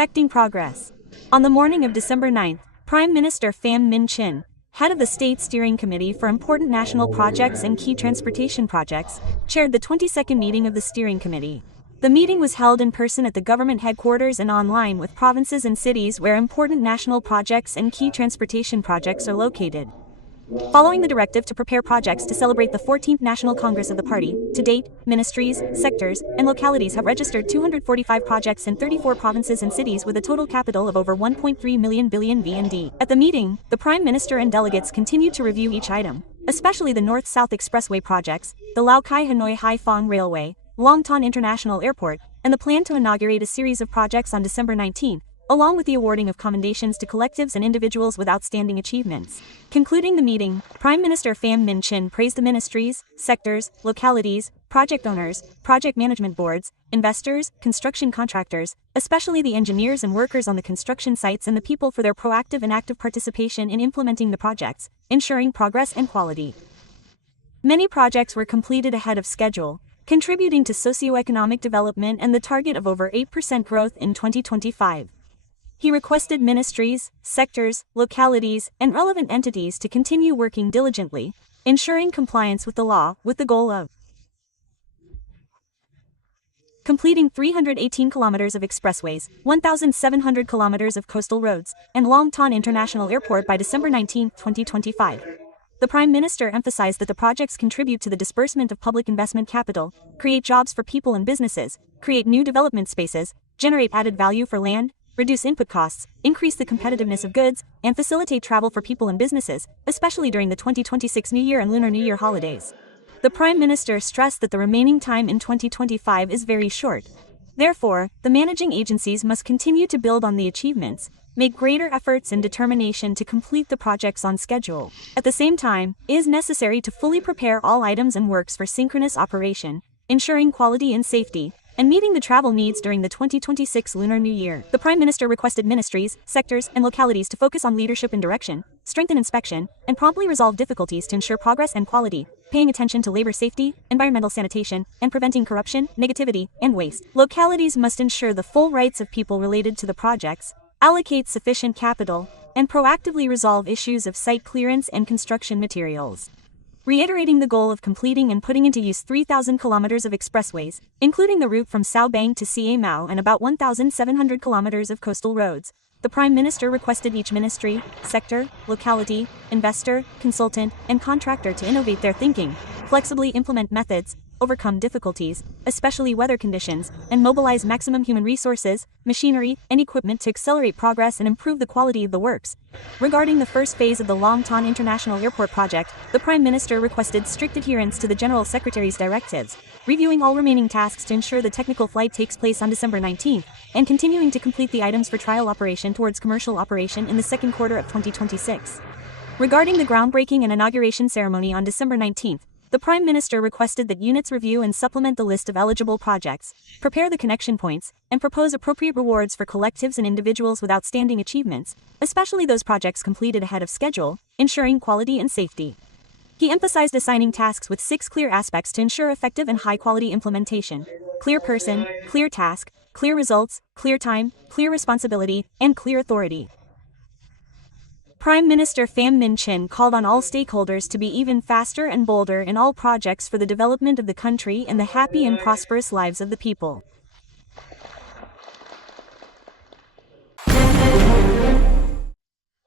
affecting progress. On the morning of December 9th, Prime Minister Pham Minh Chinh, head of the State Steering Committee for Important National Projects and Key Transportation Projects, chaired the 22nd meeting of the Steering Committee. The meeting was held in person at the government headquarters and online with provinces and cities where important national projects and key transportation projects are located. Following the directive to prepare projects to celebrate the 14th National Congress of the Party, to date, ministries, sectors, and localities have registered 245 projects in 34 provinces and cities with a total capital of over 1.3 million billion VND. At the meeting, the Prime Minister and delegates continued to review each item, especially the North-South Expressway projects, the Lao Cai-Hanoi Haiphong Railway, Long Ton International Airport, and the plan to inaugurate a series of projects on December 19, along with the awarding of commendations to collectives and individuals with outstanding achievements. Concluding the meeting, Prime Minister Pham Minh Chinh praised the ministries, sectors, localities, project owners, project management boards, investors, construction contractors, especially the engineers and workers on the construction sites and the people for their proactive and active participation in implementing the projects, ensuring progress and quality. Many projects were completed ahead of schedule, contributing to socio-economic development and the target of over 8% growth in 2025. He requested ministries, sectors, localities, and relevant entities to continue working diligently, ensuring compliance with the law, with the goal of completing 318 kilometers of expressways, 1,700 kilometers of coastal roads, and Long Ton International Airport by December 19, 2025. The Prime Minister emphasized that the projects contribute to the disbursement of public investment capital, create jobs for people and businesses, create new development spaces, generate added value for land, reduce input costs, increase the competitiveness of goods, and facilitate travel for people and businesses, especially during the 2026 New Year and Lunar New Year holidays. The Prime Minister stressed that the remaining time in 2025 is very short. Therefore, the managing agencies must continue to build on the achievements, make greater efforts and determination to complete the projects on schedule. At the same time, it is necessary to fully prepare all items and works for synchronous operation, ensuring quality and safety, and meeting the travel needs during the 2026 Lunar New Year. The Prime Minister requested ministries, sectors, and localities to focus on leadership and direction, strengthen inspection, and promptly resolve difficulties to ensure progress and quality, paying attention to labor safety, environmental sanitation, and preventing corruption, negativity, and waste. Localities must ensure the full rights of people related to the projects, allocate sufficient capital, and proactively resolve issues of site clearance and construction materials. Reiterating the goal of completing and putting into use 3,000 kilometers of expressways, including the route from Sao Bang to Ca Mau and about 1,700 kilometers of coastal roads, the Prime Minister requested each ministry, sector, locality, investor, consultant, and contractor to innovate their thinking, flexibly implement methods, overcome difficulties, especially weather conditions, and mobilize maximum human resources, machinery, and equipment to accelerate progress and improve the quality of the works. Regarding the first phase of the Long Ton International Airport project, the Prime Minister requested strict adherence to the General Secretary's directives, reviewing all remaining tasks to ensure the technical flight takes place on December 19th, and continuing to complete the items for trial operation towards commercial operation in the second quarter of 2026. Regarding the groundbreaking and inauguration ceremony on December 19th, the Prime Minister requested that units review and supplement the list of eligible projects, prepare the connection points, and propose appropriate rewards for collectives and individuals with outstanding achievements, especially those projects completed ahead of schedule, ensuring quality and safety. He emphasized assigning tasks with 6 clear aspects to ensure effective and high-quality implementation: clear person, clear task, clear results, clear time, clear responsibility, and clear authority. Prime Minister Pham Minh Chinh called on all stakeholders to be even faster and bolder in all projects for the development of the country and the happy and prosperous lives of the people.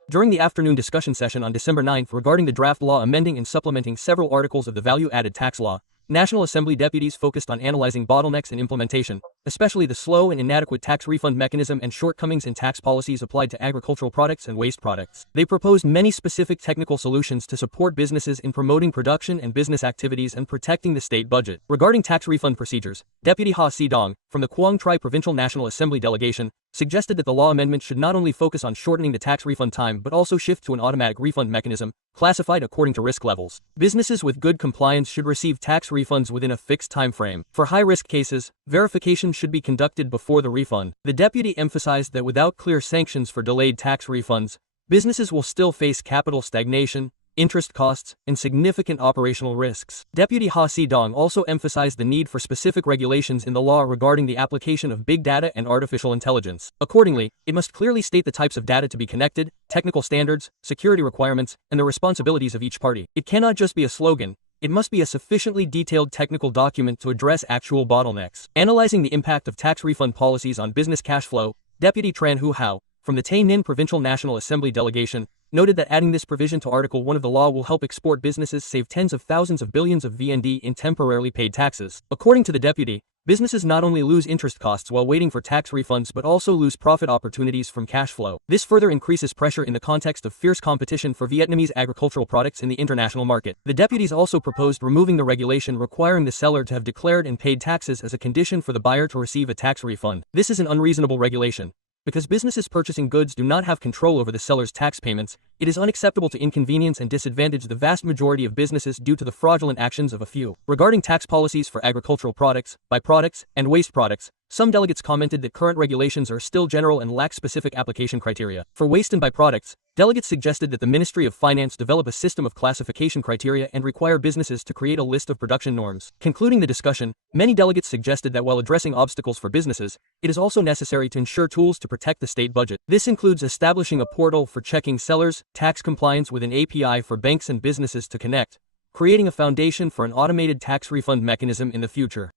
During the afternoon discussion session on December 9 regarding the draft law amending and supplementing several articles of the value-added tax law, National Assembly deputies focused on analyzing bottlenecks in implementation, especially the slow and inadequate tax refund mechanism and shortcomings in tax policies applied to agricultural products and waste products. They proposed many specific technical solutions to support businesses in promoting production and business activities and protecting the state budget. Regarding tax refund procedures, Deputy Ha Si-dong, from the Quang Tri Provincial National Assembly delegation, suggested that the law amendment should not only focus on shortening the tax refund time but also shift to an automatic refund mechanism, classified according to risk levels. Businesses with good compliance should receive tax refunds within a fixed time frame. For high-risk cases, verification should be conducted before the refund. The deputy emphasized that without clear sanctions for delayed tax refunds, businesses will still face capital stagnation, interest costs, and significant operational risks. Deputy Ha Si-dong also emphasized the need for specific regulations in the law regarding the application of big data and artificial intelligence. Accordingly, it must clearly state the types of data to be connected, technical standards, security requirements, and the responsibilities of each party. It cannot just be a slogan. It must be a sufficiently detailed technical document to address actual bottlenecks. Analyzing the impact of tax refund policies on business cash flow, Deputy Tran Hu Hao, from the Tay Ninh Provincial National Assembly delegation, noted that adding this provision to Article 1 of the law will help export businesses save tens of thousands of billions of VND in temporarily paid taxes. According to the deputy, businesses not only lose interest costs while waiting for tax refunds but also lose profit opportunities from cash flow. This further increases pressure in the context of fierce competition for Vietnamese agricultural products in the international market. The deputies also proposed removing the regulation requiring the seller to have declared and paid taxes as a condition for the buyer to receive a tax refund. This is an unreasonable regulation. Because businesses purchasing goods do not have control over the seller's tax payments, it is unacceptable to inconvenience and disadvantage the vast majority of businesses due to the fraudulent actions of a few. Regarding tax policies for agricultural products, byproducts, and waste products, some delegates commented that current regulations are still general and lack specific application criteria. For waste and byproducts, delegates suggested that the Ministry of Finance develop a system of classification criteria and require businesses to create a list of production norms. Concluding the discussion, many delegates suggested that while addressing obstacles for businesses, it is also necessary to ensure tools to protect the state budget. This includes establishing a portal for checking sellers, tax compliance with an API for banks and businesses to connect, creating a foundation for an automated tax refund mechanism in the future.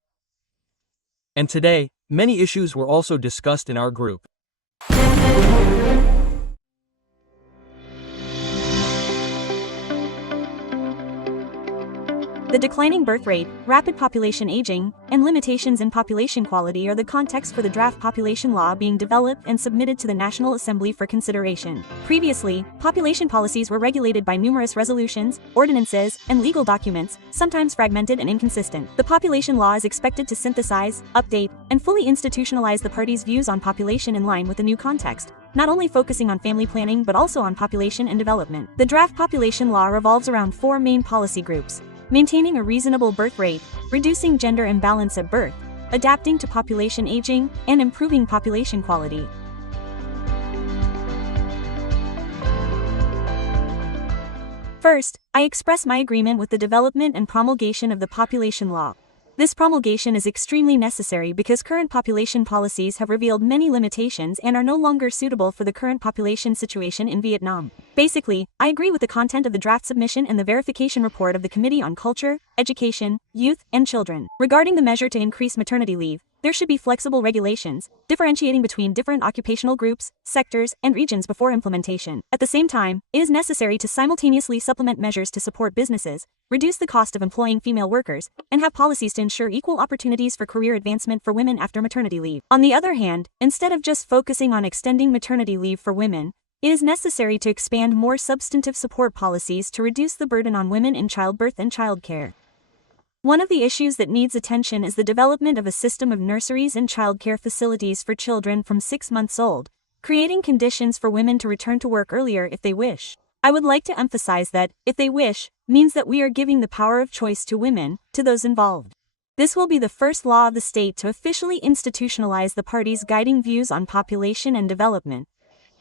And today, many issues were also discussed in our group. The declining birth rate, rapid population aging, and limitations in population quality are the context for the draft population law being developed and submitted to the National Assembly for consideration. Previously, population policies were regulated by numerous resolutions, ordinances, and legal documents, sometimes fragmented and inconsistent. The population law is expected to synthesize, update, and fully institutionalize the parties' views on population in line with the new context, not only focusing on family planning but also on population and development. The draft population law revolves around four main policy groups: maintaining a reasonable birth rate, reducing gender imbalance at birth, adapting to population aging, and improving population quality. First, I express my agreement with the development and promulgation of the population law. This promulgation is extremely necessary because current population policies have revealed many limitations and are no longer suitable for the current population situation in Vietnam. Basically, I agree with the content of the draft submission and the verification report of the Committee on Culture, Education, Youth, and Children. Regarding the measure to increase maternity leave, there should be flexible regulations, differentiating between different occupational groups, sectors, and regions before implementation. At the same time, it is necessary to simultaneously supplement measures to support businesses, reduce the cost of employing female workers, and have policies to ensure equal opportunities for career advancement for women after maternity leave. On the other hand, instead of just focusing on extending maternity leave for women, it is necessary to expand more substantive support policies to reduce the burden on women in childbirth and childcare. One of the issues that needs attention is the development of a system of nurseries and childcare facilities for children from 6 months old, creating conditions for women to return to work earlier if they wish. I would like to emphasize that, if they wish, means that we are giving the power of choice to women, to those involved. This will be the first law of the state to officially institutionalize the parties' guiding views on population and development.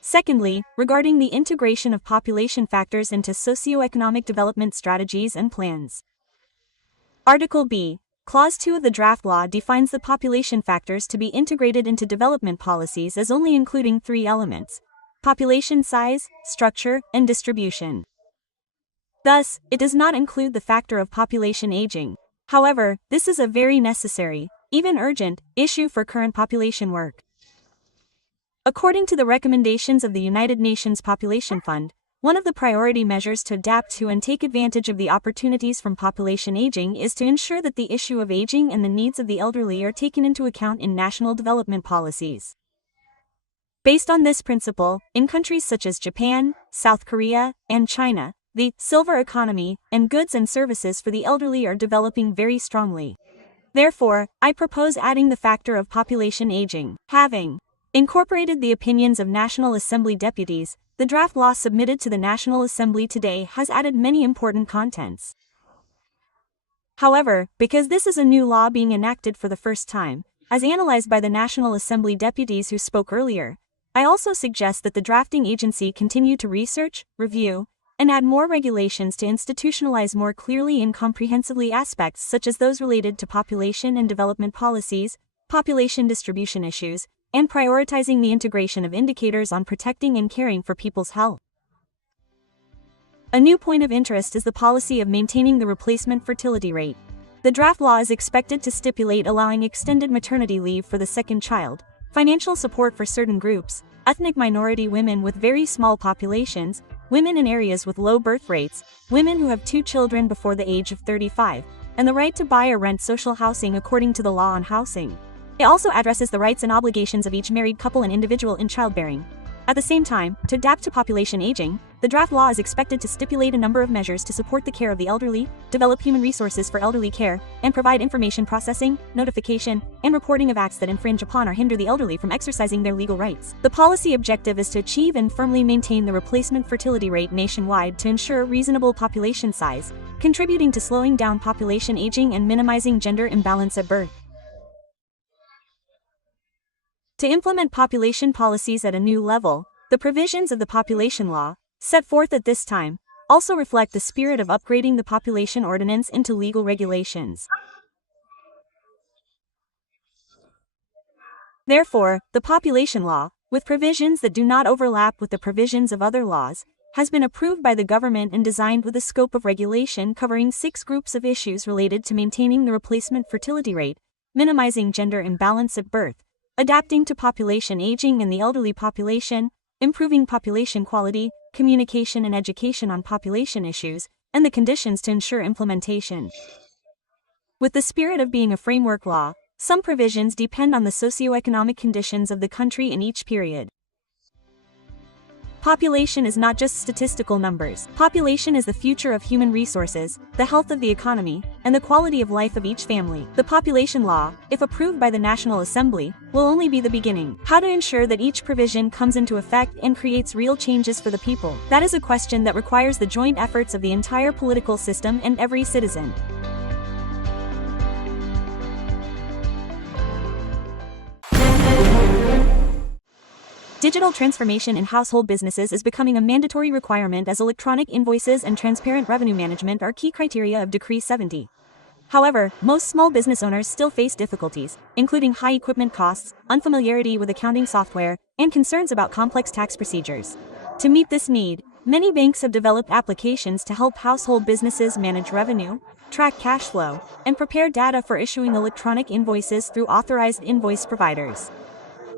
Secondly, regarding the integration of population factors into socioeconomic development strategies and plans. Article B, Clause 2 of the draft law defines the population factors to be integrated into development policies as only including 3 elements: population size, structure, and distribution. Thus, it does not include the factor of population aging. However, this is a very necessary, even urgent, issue for current population work. According to the recommendations of the United Nations Population Fund, one of the priority measures to adapt to and take advantage of the opportunities from population aging is to ensure that the issue of aging and the needs of the elderly are taken into account in national development policies. Based on this principle, in countries such as Japan, South Korea, and China, the silver economy and goods and services for the elderly are developing very strongly. Therefore, I propose adding the factor of population aging. Having incorporated the opinions of National Assembly deputies, the draft law submitted to the National Assembly today has added many important contents. However, because this is a new law being enacted for the first time, as analyzed by the National Assembly deputies who spoke earlier, I also suggest that the drafting agency continue to research, review, and add more regulations to institutionalize more clearly and comprehensively aspects such as those related to population and development policies, population distribution issues, and prioritizing the integration of indicators on protecting and caring for people's health. A new point of interest is the policy of maintaining the replacement fertility rate. The draft law is expected to stipulate allowing extended maternity leave for the second child, financial support for certain groups, ethnic minority women with very small populations, women in areas with low birth rates, women who have 2 children before the age of 35, and the right to buy or rent social housing according to the law on housing. It also addresses the rights and obligations of each married couple and individual in childbearing. At the same time, to adapt to population aging, the draft law is expected to stipulate a number of measures to support the care of the elderly, develop human resources for elderly care, and provide information processing, notification, and reporting of acts that infringe upon or hinder the elderly from exercising their legal rights. The policy objective is to achieve and firmly maintain the replacement fertility rate nationwide to ensure reasonable population size, contributing to slowing down population aging and minimizing gender imbalance at birth. To implement population policies at a new level, the provisions of the population law, set forth at this time, also reflect the spirit of upgrading the population ordinance into legal regulations. Therefore, the population law, with provisions that do not overlap with the provisions of other laws, has been approved by the government and designed with a scope of regulation covering 6 groups of issues related to maintaining the replacement fertility rate, minimizing gender imbalance at birth, adapting to population aging and the elderly population, improving population quality, communication and education on population issues, and the conditions to ensure implementation. With the spirit of being a framework law, some provisions depend on the socioeconomic conditions of the country in each period. Population is not just statistical numbers. Population is the future of human resources, the health of the economy, and the quality of life of each family. The population law, if approved by the National Assembly, will only be the beginning. How to ensure that each provision comes into effect and creates real changes for the people? That is a question that requires the joint efforts of the entire political system and every citizen. Digital transformation in household businesses is becoming a mandatory requirement as electronic invoices and transparent revenue management are key criteria of Decree 70. However, most small business owners still face difficulties, including high equipment costs, unfamiliarity with accounting software, and concerns about complex tax procedures. To meet this need, many banks have developed applications to help household businesses manage revenue, track cash flow, and prepare data for issuing electronic invoices through authorized invoice providers.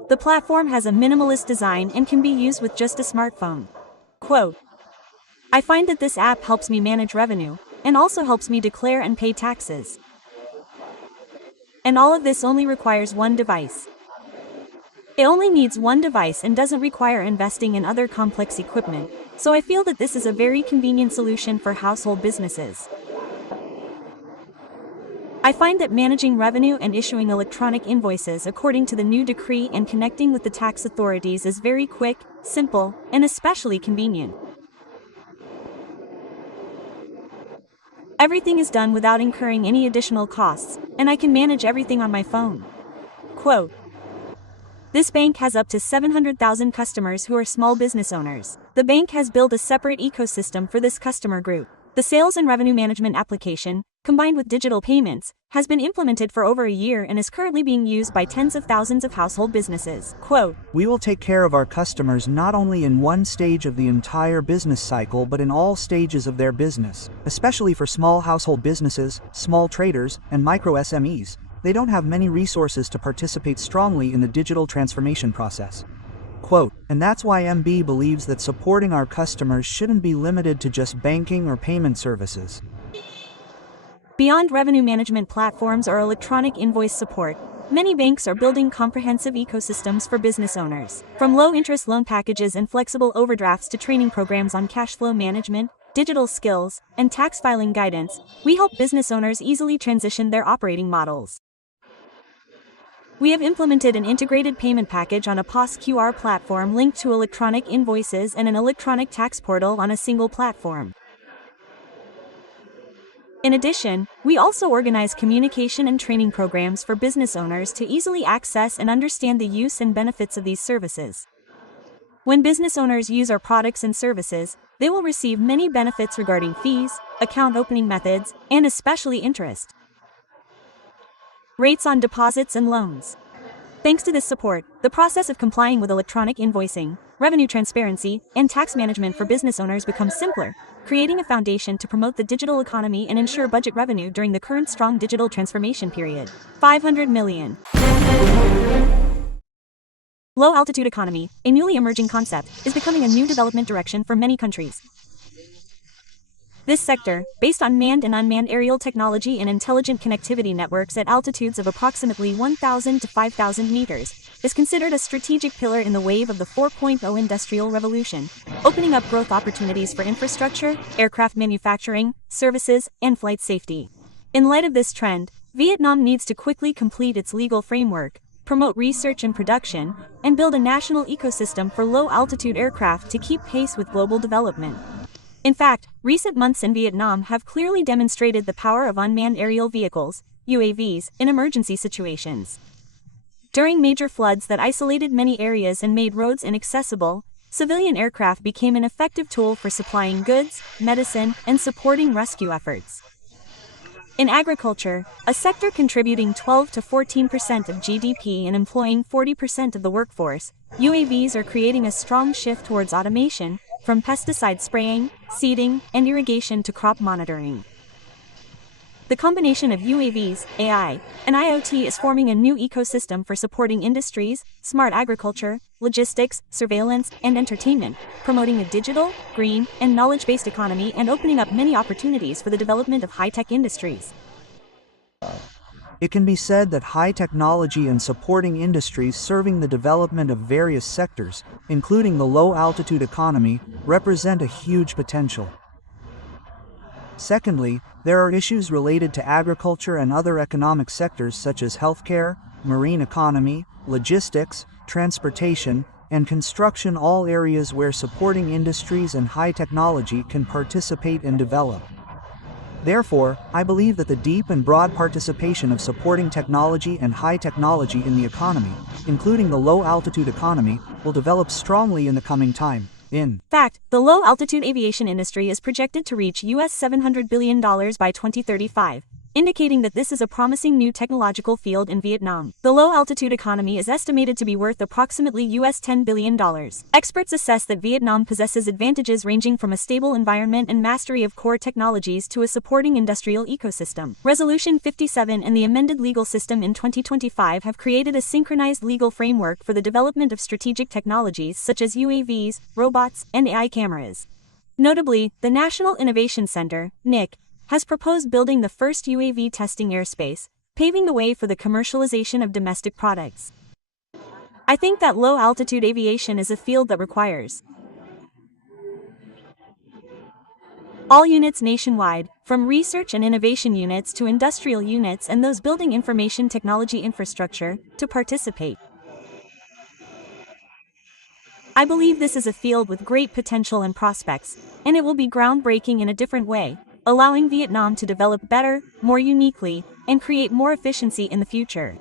The platform has a minimalist design and can be used with just a smartphone. Quote, "I find that this app helps me manage revenue, and also helps me declare and pay taxes. And all of this only requires one device. It only needs one device and doesn't require investing in other complex equipment, so I feel that this is a very convenient solution for household businesses. I find that managing revenue and issuing electronic invoices according to the new decree and connecting with the tax authorities is very quick, simple, and especially convenient. Everything is done without incurring any additional costs, and I can manage everything on my phone." Quote, "This bank has up to 700,000 customers who are small business owners. The bank has built a separate ecosystem for this customer group. The sales and revenue management application, combined with digital payments, has been implemented for over a year and is currently being used by tens of thousands of household businesses." Quote, "We will take care of our customers not only in one stage of the entire business cycle but in all stages of their business, especially for small household businesses, small traders, and micro SMEs. They don't have many resources to participate strongly in the digital transformation process." Quote, "And that's why MB believes that supporting our customers shouldn't be limited to just banking or payment services." Beyond revenue management platforms or electronic invoice support, many banks are building comprehensive ecosystems for business owners. From low-interest loan packages and flexible overdrafts to training programs on cash flow management, digital skills, and tax filing guidance, we help business owners easily transition their operating models. We have implemented an integrated payment package on a POS QR platform linked to electronic invoices and an electronic tax portal on a single platform. In addition, we also organize communication and training programs for business owners to easily access and understand the use and benefits of these services. When business owners use our products and services, They will receive many benefits regarding fees, account opening methods, and especially interest rates on deposits and loans. Thanks to this support, the process of complying with electronic invoicing, revenue transparency, and tax management for business owners becomes simpler, creating a foundation to promote the digital economy and ensure budget revenue during the current strong digital transformation period. 500 million. Low-altitude economy, a newly emerging concept, is becoming a new development direction for many countries. This sector, based on manned and unmanned aerial technology and intelligent connectivity networks at altitudes of approximately 1,000 to 5,000 meters, is considered a strategic pillar in the wave of the 4.0 industrial revolution, opening up growth opportunities for infrastructure, aircraft manufacturing, services, and flight safety. In light of this trend, Vietnam needs to quickly complete its legal framework, promote research and production, and build a national ecosystem for low-altitude aircraft to keep pace with global development. In fact, recent months in Vietnam have clearly demonstrated the power of unmanned aerial vehicles, UAVs, in emergency situations. During major floods that isolated many areas and made roads inaccessible, civilian aircraft became an effective tool for supplying goods, medicine, and supporting rescue efforts. In agriculture, a sector contributing 12 to 14% of GDP and employing 40% of the workforce, UAVs are creating a strong shift towards automation, from pesticide spraying, seeding, and irrigation to crop monitoring. The combination of UAVs, AI, and IoT is forming a new ecosystem for supporting industries, smart agriculture, logistics, surveillance, and entertainment, promoting a digital, green, and knowledge-based economy and opening up many opportunities for the development of high-tech industries. It can be said that high technology and supporting industries serving the development of various sectors, including the low-altitude economy, represent a huge potential. Secondly, there are issues related to agriculture and other economic sectors such as healthcare, marine economy, logistics, transportation, and construction, all areas where supporting industries and high technology can participate and develop. Therefore, I believe that the deep and broad participation of supporting technology and high technology in the economy, including the low-altitude economy, will develop strongly in the coming time. In fact, the low-altitude aviation industry is projected to reach US $700 billion by 2035, indicating that this is a promising new technological field in Vietnam. The low-altitude economy is estimated to be worth approximately US $10 billion. Experts assess that Vietnam possesses advantages ranging from a stable environment and mastery of core technologies to a supporting industrial ecosystem. Resolution 57 and the amended legal system in 2025 have created a synchronized legal framework for the development of strategic technologies such as UAVs, robots, and AI cameras. Notably, the National Innovation Center, NIC, has proposed building the first UAV testing airspace, paving the way for the commercialization of domestic products. I think that low-altitude aviation is a field that requires all units nationwide, from research and innovation units to industrial units and those building information technology infrastructure, to participate. I believe this is a field with great potential and prospects, and it will be groundbreaking in a different way, allowing Vietnam to develop better, more uniquely, and create more efficiency in the future.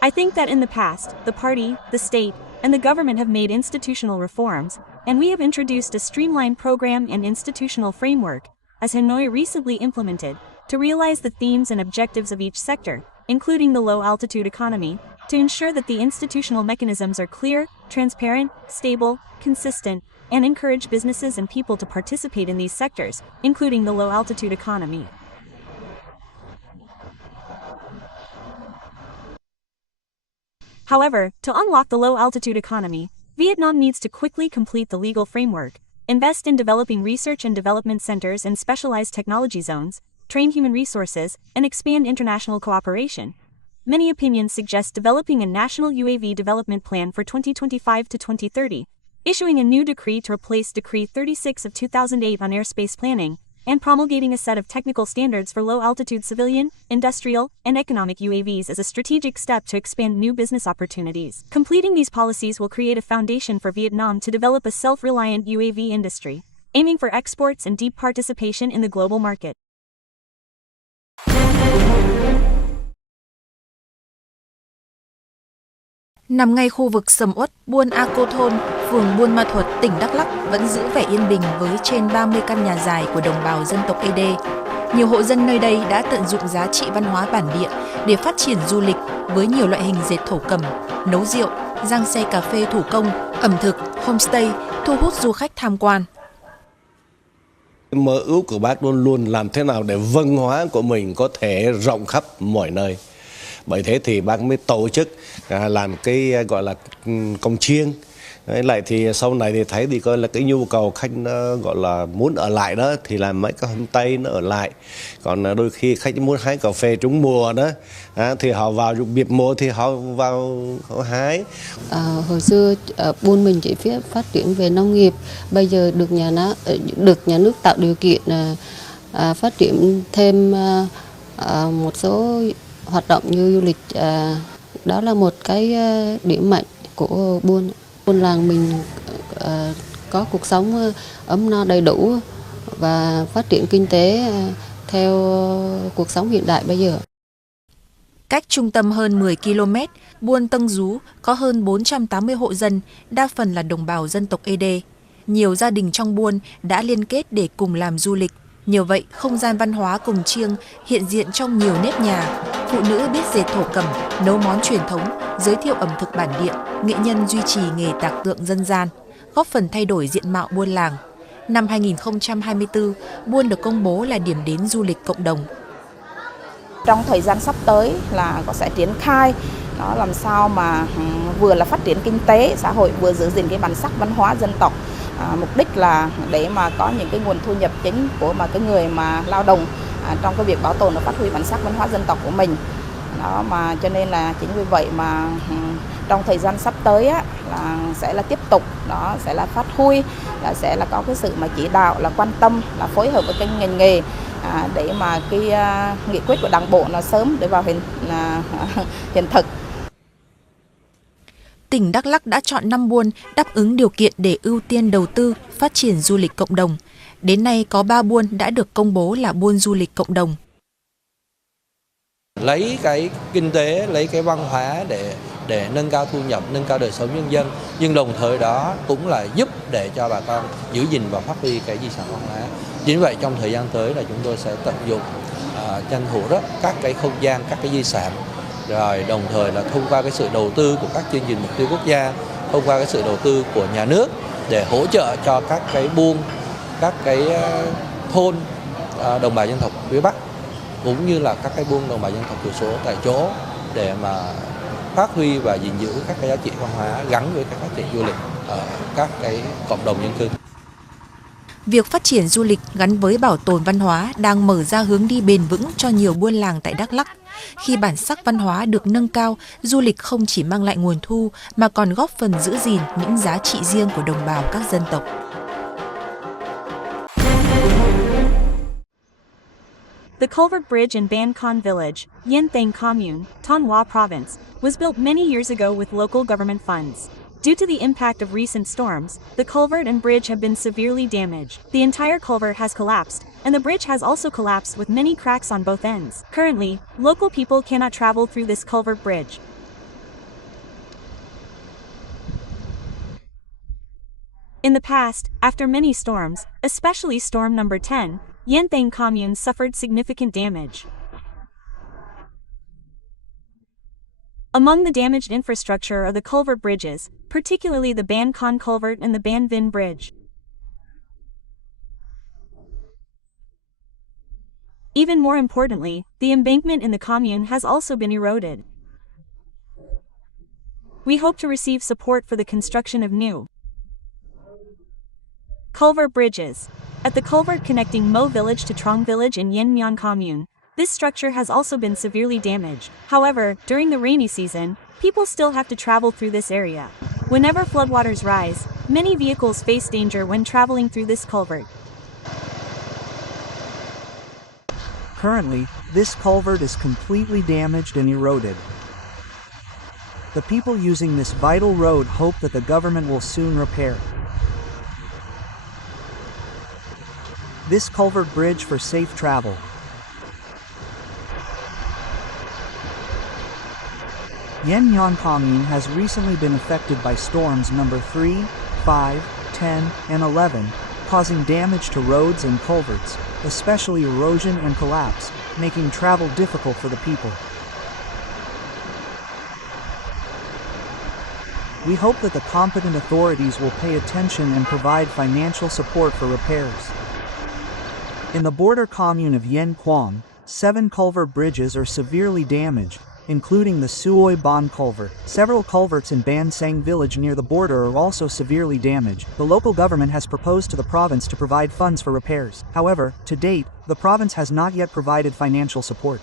I think that in the past, the party, the state, and the government have made institutional reforms, and we have introduced a streamlined program and institutional framework, as Hanoi recently implemented, to realize the themes and objectives of each sector, including the low-altitude economy, to ensure that the institutional mechanisms are clear, transparent, stable, consistent, and encourage businesses and people to participate in these sectors, including the low-altitude economy. However, to unlock the low-altitude economy, Vietnam needs to quickly complete the legal framework, invest in developing research and development centers and specialized technology zones, train human resources, and expand international cooperation. Many opinions suggest developing a national UAV development plan for 2025 to 2030, issuing a new decree to replace Decree 36 of 2008 on airspace planning, and promulgating a set of technical standards for low-altitude civilian, industrial, and economic UAVs as a strategic step to expand new business opportunities. Completing these policies will create a foundation for Vietnam to develop a self-reliant UAV industry, aiming for exports and deep participation in the global market. Nằm ngay khu vực sầm uất Buôn A Cô Thôn, phường Buôn Ma Thuột, tỉnh Đắk Lắk vẫn giữ vẻ yên bình với trên 30 căn nhà dài của đồng bào dân tộc ED. Nhiều hộ dân nơi đây đã tận dụng giá trị văn hóa bản địa để phát triển du lịch với nhiều loại hình dệt thổ cẩm, nấu rượu, giăng xe cà phê thủ công, ẩm thực, homestay, thu hút du khách tham quan. Mơ ước của bác luôn luôn làm thế nào để văn hóa của mình có thể rộng khắp mọi nơi. Bởi thế thì bác mới tổ chức làm cái gọi là công chiêng. Đấy, lại thì sau này thì thấy thì coi là cái nhu cầu khách nó gọi là muốn ở lại đó thì làm mấy cái homestay nó ở lại. Còn đôi khi khách muốn hái cà phê trúng mùa đó thì họ vào biệt mùa thì họ vào họ hái. Hồi xưa buôn mình chỉ phát triển về nông nghiệp, bây giờ được nhà nước tạo điều kiện phát triển thêm một số hoạt động như du lịch. Đó là một cái điểm mạnh của buôn. Buôn làng mình có cuộc sống ấm no đầy đủ và phát triển kinh tế theo cuộc sống hiện đại bây giờ. Cách trung tâm hơn 10 km, Buôn Tân Dú có hơn 480 hộ dân, đa phần là đồng bào dân tộc ED. Nhiều gia đình trong buôn đã liên kết để cùng làm du lịch. Nhờ vậy, không gian văn hóa cồng chiêng hiện diện trong nhiều nếp nhà. Phụ nữ biết dệt thổ cẩm, nấu món truyền thống, giới thiệu ẩm thực bản địa, nghệ nhân duy trì nghề tạc tượng dân gian, góp phần thay đổi diện mạo buôn làng. Năm 2024, Buôn được công bố là điểm đến du lịch cộng đồng. Trong thời gian sắp tới là có sẽ triển khai nó làm sao mà vừa là phát triển kinh tế xã hội, vừa giữ gìn cái bản sắc văn hóa dân tộc. Mục đích là để mà có những cái nguồn thu nhập chính của mà cái người mà lao động trong cái việc bảo tồn và phát huy bản sắc văn hóa dân tộc của mình. Đó mà cho nên là chính vì vậy mà trong thời gian sắp tới á, là sẽ là tiếp tục đó sẽ là phát huy, là sẽ là có cái sự mà chỉ đạo, là quan tâm, là phối hợp với cái ngành nghề để mà cái nghị quyết của Đảng bộ nó sớm để vào hiện thực. Tỉnh Đắk Lắk đã chọn 5 buôn đáp ứng điều kiện để ưu tiên đầu tư phát triển du lịch cộng đồng. Đến nay có 3 buôn đã được công bố là buôn du lịch cộng đồng. Lấy cái kinh tế, lấy cái văn hóa để nâng cao thu nhập, nâng cao đời sống nhân dân, nhưng đồng thời đó cũng là giúp để cho bà con giữ gìn và phát huy cái di sản văn hóa. Chính vậy trong thời gian tới là chúng tôi sẽ tận dụng tranh thủ rất các cái không gian, các cái di sản, rồi đồng thời là thông qua cái sự đầu tư của các chương trình mục tiêu quốc gia, thông qua cái sự đầu tư của nhà nước để hỗ trợ cho các cái buôn, các cái thôn đồng bào dân tộc phía Bắc, cũng như là các cái buôn đồng bào dân tộc thiểu số tại chỗ để mà phát huy và gìn giữ các cái giá trị văn hóa gắn với các phát triển du lịch ở các cái cộng đồng dân cư. Việc phát triển du lịch gắn với bảo tồn văn hóa đang mở ra hướng đi bền vững cho nhiều buôn làng tại Đắk Lắk. Khi bản sắc văn hóa được nâng cao, du lịch không chỉ mang lại nguồn thu mà còn góp phần giữ gìn những giá trị riêng của đồng bào các dân tộc. The culvert bridge in Ban Con Village, Yen Thang Commune, Thanh Hóa Province, was built many years ago with local government funds. Due to the impact of recent storms, the culvert and bridge have been severely damaged. The entire culvert has collapsed, and the bridge has also collapsed with many cracks on both ends. Currently, local people cannot travel through this culvert bridge. In the past, after many storms, especially storm number 10, Yen Thang Commune suffered significant damage. Among the damaged infrastructure are the culvert bridges, particularly the Ban Con culvert and the Ban Vin bridge. Even more importantly, the embankment in the commune has also been eroded. We hope to receive support for the construction of new culvert bridges. At the culvert connecting Mo village to Trong village in Yen Myon commune, this structure has also been severely damaged. However, during the rainy season, people still have to travel through this area. Whenever floodwaters rise, many vehicles face danger when traveling through this culvert. Currently, this culvert is completely damaged and eroded. The people using this vital road hope that the government will soon repair this culvert bridge for safe travel. Yan commune has recently been affected by storms number 3, 5, 10, and 11, causing damage to roads and culverts, especially erosion and collapse, making travel difficult for the people. We hope that the competent authorities will pay attention and provide financial support for repairs. In the border commune of Yen Quang, 7 culvert bridges are severely damaged, including the Suoi Ban culvert. Several culverts in Ban Sang village near the border are also severely damaged. The local government has proposed to the province to provide funds for repairs. However, to date, the province has not yet provided financial support.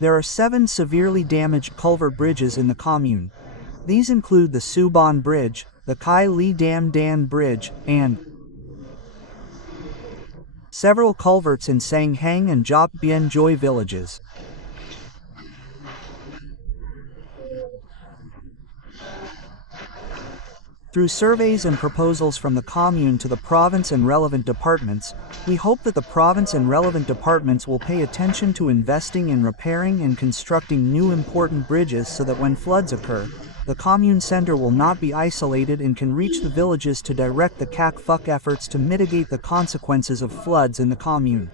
There are 7 severely damaged culvert bridges in the commune. These include the Suban Bridge, the Kai Li Dam Dan Bridge, and several culverts in Sanghang and Jop Bien Joy villages. Through surveys and proposals from the commune to the province and relevant departments, we hope that the province and relevant departments will pay attention to investing in repairing and constructing new important bridges so that when floods occur, the commune center will not be isolated and can reach the villages to direct the Kak Fuk efforts to mitigate the consequences of floods in the commune.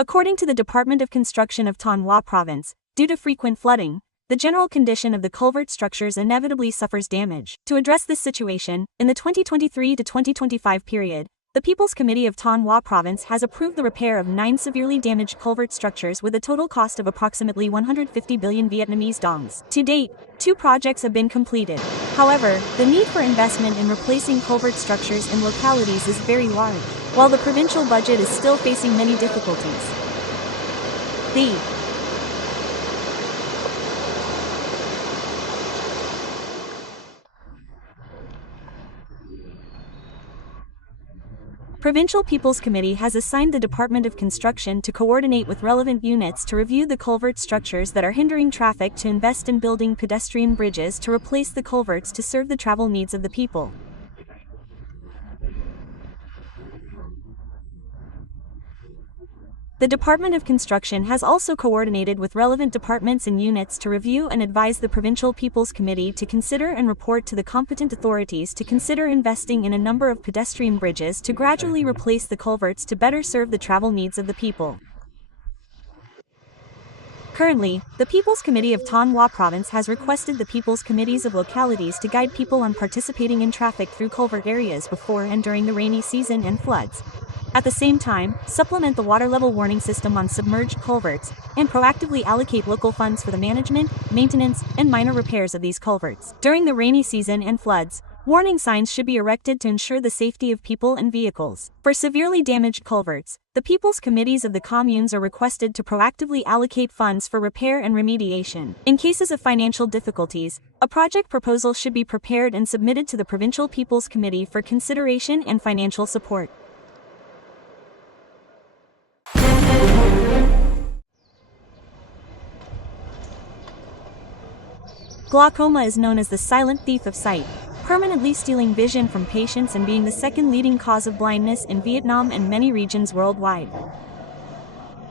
According to the Department of Construction of Thanh Hóa Province, due to frequent flooding, the general condition of the culvert structures inevitably suffers damage. To address this situation, in the 2023 to 2025 period, the People's Committee of Thanh Hóa Province has approved the repair of 9 severely damaged culvert structures with a total cost of approximately 150 billion Vietnamese dongs. To date, 2 projects have been completed. However, the need for investment in replacing culvert structures in localities is very large, while the provincial budget is still facing many difficulties. The Provincial People's Committee has assigned the Department of Construction to coordinate with relevant units to review the culvert structures that are hindering traffic, to invest in building pedestrian bridges to replace the culverts to serve the travel needs of the people. The Department of Construction has also coordinated with relevant departments and units to review and advise the Provincial People's Committee to consider and report to the competent authorities to consider investing in a number of pedestrian bridges to gradually replace the culverts to better serve the travel needs of the people. Currently, the People's Committee of Thanh Hóa Province has requested the People's Committees of localities to guide people on participating in traffic through culvert areas before and during the rainy season and floods. At the same time, supplement the water level warning system on submerged culverts, and proactively allocate local funds for the management, maintenance, and minor repairs of these culverts. During the rainy season and floods, warning signs should be erected to ensure the safety of people and vehicles. For severely damaged culverts, the People's Committees of the communes are requested to proactively allocate funds for repair and remediation. In cases of financial difficulties, a project proposal should be prepared and submitted to the Provincial People's Committee for consideration and financial support. Glaucoma is known as the silent thief of sight, permanently stealing vision from patients and being the second leading cause of blindness in Vietnam and many regions worldwide.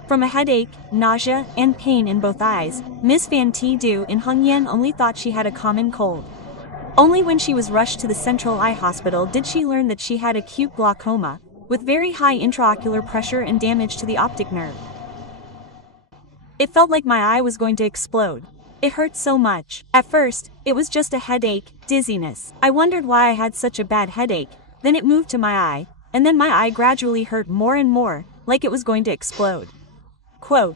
From a headache, nausea, and pain in both eyes, Ms. Van T. Du in Hung Yen only thought she had a common cold. Only when she was rushed to the Central Eye Hospital did she learn that she had acute glaucoma, with very high intraocular pressure and damage to the optic nerve. It felt like my eye was going to explode. It hurt so much. At first, it was just a headache, dizziness. I wondered why I had such a bad headache, then it moved to my eye, and then my eye gradually hurt more and more, like it was going to explode. Quote,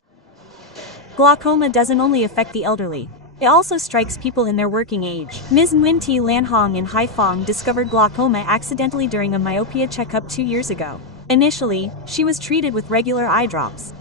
glaucoma doesn't only affect the elderly, it also strikes people in their working age. Ms. Nguyen T. Lan Hong in Haiphong discovered glaucoma accidentally during a myopia checkup 2 years ago. Initially, she was treated with regular eye drops.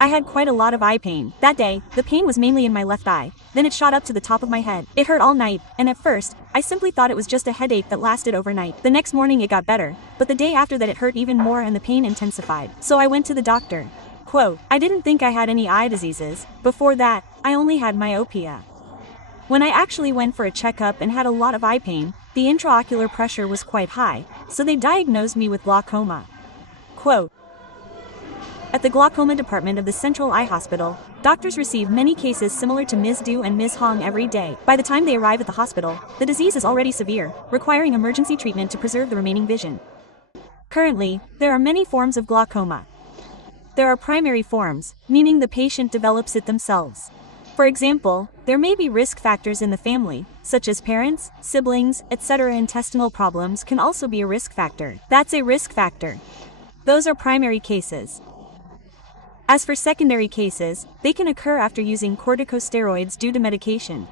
I had quite a lot of eye pain. That day, the pain was mainly in my left eye, then it shot up to the top of my head. It hurt all night, and at first, I simply thought it was just a headache that lasted overnight. The next morning it got better, but the day after that it hurt even more and the pain intensified. So I went to the doctor. Quote, I didn't think I had any eye diseases. Before that, I only had myopia. When I actually went for a checkup and had a lot of eye pain, The intraocular pressure was quite high, so they diagnosed me with glaucoma. Quote, at the glaucoma department of the Central Eye Hospital, doctors receive many cases similar to Ms. Du and Ms. Hong every day. By the time they arrive at the hospital, the disease is already severe, requiring emergency treatment to preserve the remaining vision. Currently, there are many forms of glaucoma. There are primary forms, meaning the patient develops it themselves. For example, there may be risk factors in the family, such as parents, siblings, etc. Intestinal problems can also be a risk factor. That's a risk factor. Those are primary cases. As for secondary cases, they can occur after using corticosteroids due to medication.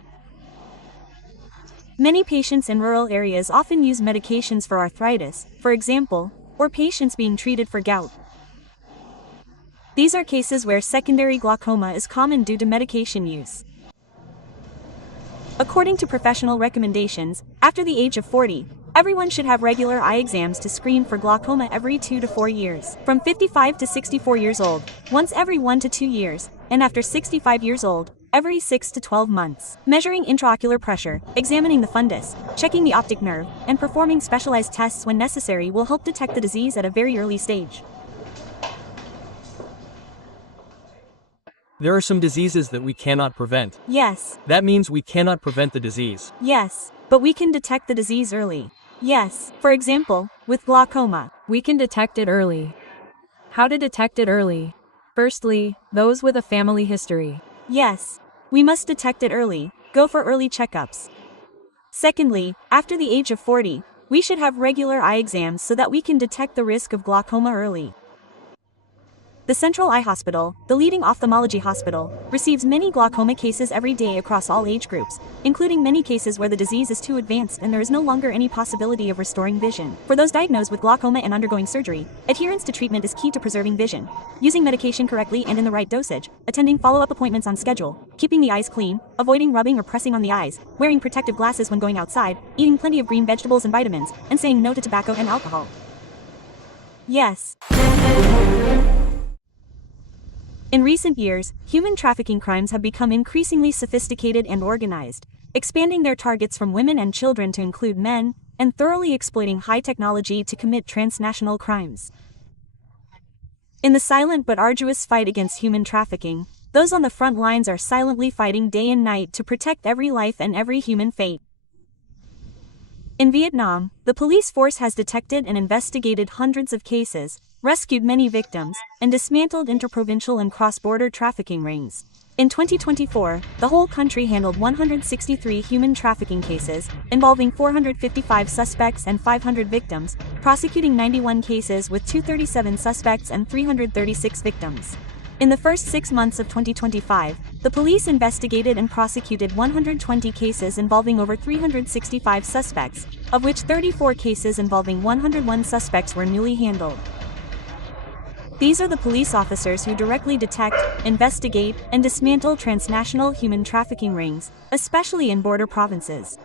Many patients in rural areas often use medications for arthritis, for example, or patients being treated for gout. These are cases where secondary glaucoma is common due to medication use. According to professional recommendations, after the age of 40, everyone should have regular eye exams to screen for glaucoma every 2 to 4 years. From 55 to 64 years old, once every 1 to 2 years, and after 65 years old, every 6 to 12 months. Measuring intraocular pressure, examining the fundus, checking the optic nerve, and performing specialized tests when necessary will help detect the disease at a very early stage. There are some diseases that we cannot prevent. Yes. That means we cannot prevent the disease. Yes, but we can detect the disease early. Yes, for example, with glaucoma, we can detect it early. How to detect it early? Firstly, those with a family history. Yes, we must detect it early, go for early checkups. Secondly, after the age of 40, we should have regular eye exams so that we can detect the risk of glaucoma early. The Central Eye Hospital, the leading ophthalmology hospital, receives many glaucoma cases every day across all age groups, including many cases where the disease is too advanced and there is no longer any possibility of restoring vision. For those diagnosed with glaucoma and undergoing surgery, adherence to treatment is key to preserving vision. Using medication correctly and in the right dosage, attending follow-up appointments on schedule, keeping the eyes clean, avoiding rubbing or pressing on the eyes, wearing protective glasses when going outside, eating plenty of green vegetables and vitamins, and saying no to tobacco and alcohol. Yes. In recent years, human trafficking crimes have become increasingly sophisticated and organized, expanding their targets from women and children to include men, and thoroughly exploiting high technology to commit transnational crimes. In the silent but arduous fight against human trafficking, those on the front lines are silently fighting day and night to protect every life and every human fate. In Vietnam, the police force has detected and investigated hundreds of cases, rescued many victims, and dismantled interprovincial and cross-border trafficking rings. In 2024, the whole country handled 163 human trafficking cases, involving 455 suspects and 500 victims, prosecuting 91 cases with 237 suspects and 336 victims. In the first 6 months of 2025, the police investigated and prosecuted 120 cases involving over 365 suspects, of which 34 cases involving 101 suspects were newly handled. These are the police officers who directly detect, investigate, and dismantle transnational human trafficking rings, especially in border provinces.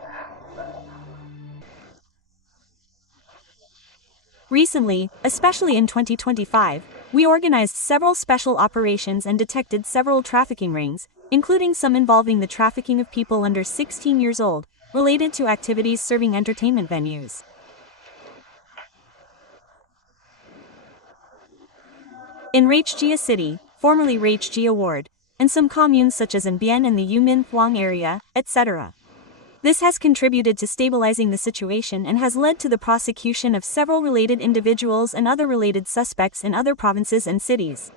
Recently, especially in 2025, we organized several special operations and detected several trafficking rings, including some involving the trafficking of people under 16 years old, related to activities serving entertainment venues. In Rachgia City, formerly Rachgia Ward, and some communes such as in Bien and the U Minh Thuong area, etc. This has contributed to stabilizing the situation and has led to the prosecution of several related individuals and other related suspects in other provinces and cities.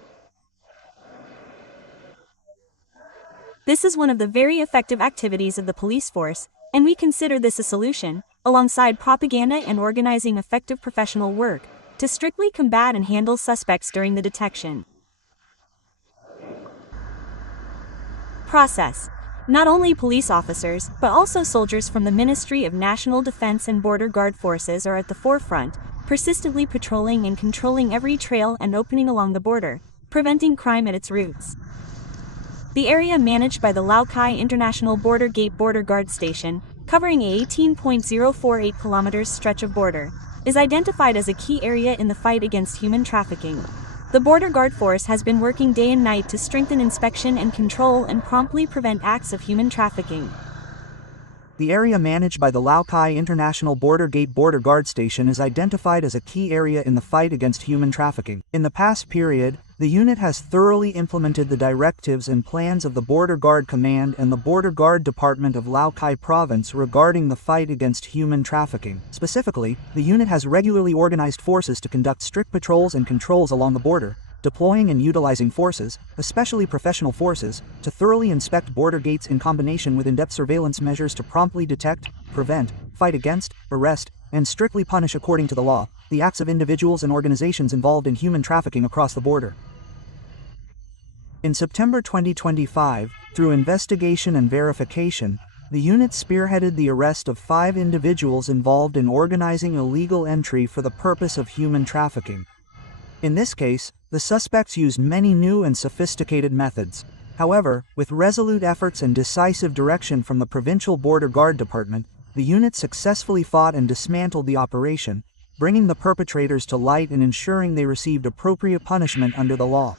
This is one of the very effective activities of the police force, and we consider this a solution, alongside propaganda and organizing effective professional work, to strictly combat and handle suspects during the detection process. Not only police officers, but also soldiers from the Ministry of National Defense and Border Guard Forces are at the forefront, persistently patrolling and controlling every trail and opening along the border, preventing crime at its roots. The area managed by the Lao Cai International Border Gate Border Guard Station, covering a 18.048 kilometers stretch of border, is identified as a key area in the fight against human trafficking. The Border Guard Force has been working day and night to strengthen inspection and control and promptly prevent acts of human trafficking. The area managed by the Lao-Cai International Border Gate Border Guard Station is identified as a key area in the fight against human trafficking. In the past period, the unit has thoroughly implemented the directives and plans of the Border Guard Command and the Border Guard Department of Lao-Cai Province regarding the fight against human trafficking. Specifically, the unit has regularly organized forces to conduct strict patrols and controls along the border, deploying and utilizing forces, especially professional forces, to thoroughly inspect border gates in combination with in-depth surveillance measures to promptly detect, prevent, fight against, arrest, and strictly punish according to the law, the acts of individuals and organizations involved in human trafficking across the border. In September 2025, through investigation and verification, the unit spearheaded the arrest of 5 individuals involved in organizing illegal entry for the purpose of human trafficking. In this case, the suspects used many new and sophisticated methods. However, with resolute efforts and decisive direction from the Provincial Border Guard Department, the unit successfully fought and dismantled the operation, bringing the perpetrators to light and ensuring they received appropriate punishment under the law.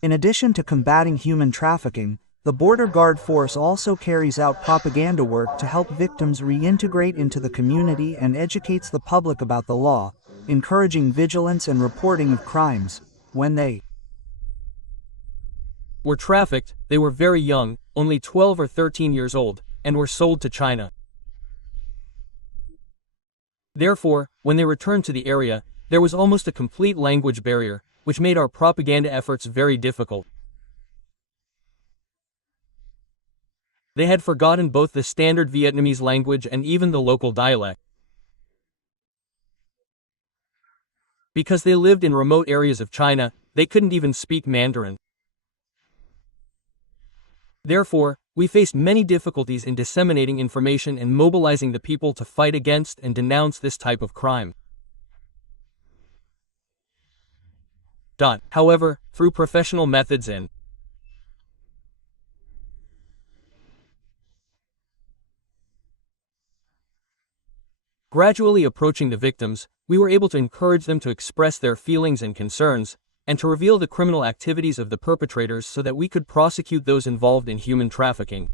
In addition to combating human trafficking, the Border Guard Force also carries out propaganda work to help victims reintegrate into the community and educates the public about the law, encouraging vigilance and reporting of crimes. When they were trafficked, they were very young, only 12 or 13 years old, and were sold to China. Therefore, when they returned to the area, there was almost a complete language barrier, which made our propaganda efforts very difficult. They had forgotten both the standard Vietnamese language and even the local dialect. Because they lived in remote areas of China, they couldn't even speak Mandarin. Therefore, we faced many difficulties in disseminating information and mobilizing the people to fight against and denounce this type of crime. However, through professional methods and gradually approaching the victims, we were able to encourage them to express their feelings and concerns, and to reveal the criminal activities of the perpetrators so that we could prosecute those involved in human trafficking.